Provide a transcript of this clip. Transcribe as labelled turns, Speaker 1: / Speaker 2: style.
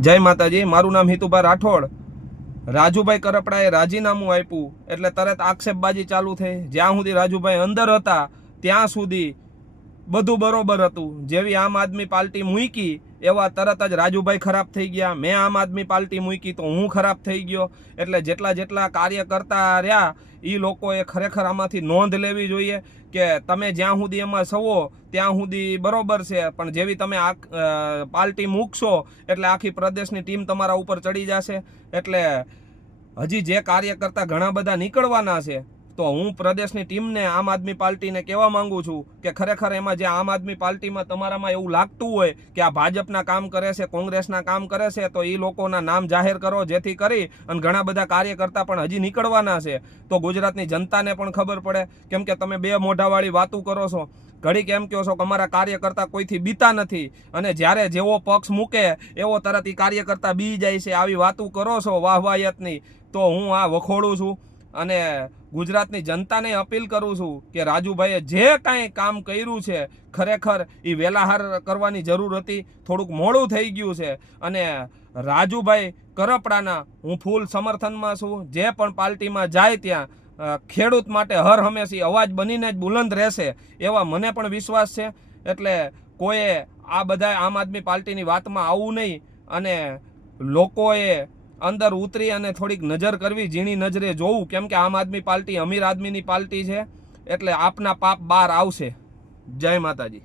Speaker 1: જય માતાજી, મારું નામ હિતુભાઈ રાઠોડ. રાજુભાઈ કરપડાએ રાજીનામું આપ્યું, એટલે તરત આક્ષેપબાજી ચાલુ થઈ. જ્યાં સુધી રાજુભાઈ અંદર હતા, ત્યાં સુધી બધું બરોબર હતું. જેવી આમ આદમી પાર્ટી મૂકી એવા તરત જ રાજુભાઈ ખરાબ થઈ ગયા. મેં આમ આદમી પાર્ટી મૂકી તો હું ખરાબ થઈ ગયો. એટલે જેટલા જેટલા કાર્યકર્તા રહ્યા એ લોકોએ ખરેખર આમાંથી નોંધ લેવી જોઈએ કે તમે જ્યાં સુધી એમાં સવો, ત્યાં સુધી બરોબર છે. પણ જેવી તમે આ પાર્ટી મૂકશો, એટલે આખી પ્રદેશની ટીમ તમારા ઉપર ચડી જશે. એટલે હજી જે કાર્યકર્તા ઘણા બધા નીકળવાના છે. તો હું પ્રદેશની ટીમને આમ આદમી પાર્ટીને કહેવા માંગુ છું કે ખરેખર એમાં જે આમ આદમી પાર્ટીમાં તમારામાં એવું લાગતું હોય કે આ ભાજપના કામ કરે છે, કોંગ્રેસના કામ કરે છે, તો એ લોકોના નામ જાહેર કરો જેથી કરી અને ઘણા બધા કાર્યકર્તા પણ હજી નીકળવાના છે. તો ગુજરાતની જનતાને પણ ખબર પડે. કેમ કે તમે બે મોઢાવાળી વાતું કરો છો. ઘડીક એમ કહો છો કે અમારા કાર્યકર્તા કોઈથી બીતા નથી. અને જ્યારે જેવો પક્ષ મૂકે, એવો તરત એ કાર્યકર્તા બી જાય છે. આવી વાતું કરો છો વાહવાયતની તો હું આ વખોડું છું. અને ગુજરાતની જનતાને અપીલ કરું છું કે રાજુભાઈએ જે કાંઈ કામ કર્યું છે, ખરેખર એ વેલાહાર કરવાની જરૂર હતી. થોડુંક મોડું થઈ ગયું છે. અને રાજુભાઈ કરપડાના હું ફૂલ સમર્થનમાં છું. જે પણ પાર્ટીમાં જાય ત્યાં ખેડૂત માટે હર હંમેશી અવાજ બનીને જ બુલંદ રહેશે એવા મને પણ વિશ્વાસ છે. એટલે કોઈએ આ બધા આમ આદમી પાર્ટીની વાતમાં આવવું નહીં અને લોકોએ અંદર ઉતરી અને થોડીક નજર કરવી, ઝીણી નજરે જોવું. કેમ કે આમ આદમી પાર્ટી અમીર આદમીની પાર્ટી છે. એટલે આપના પાપ બહાર આવશે. જય માતાજી.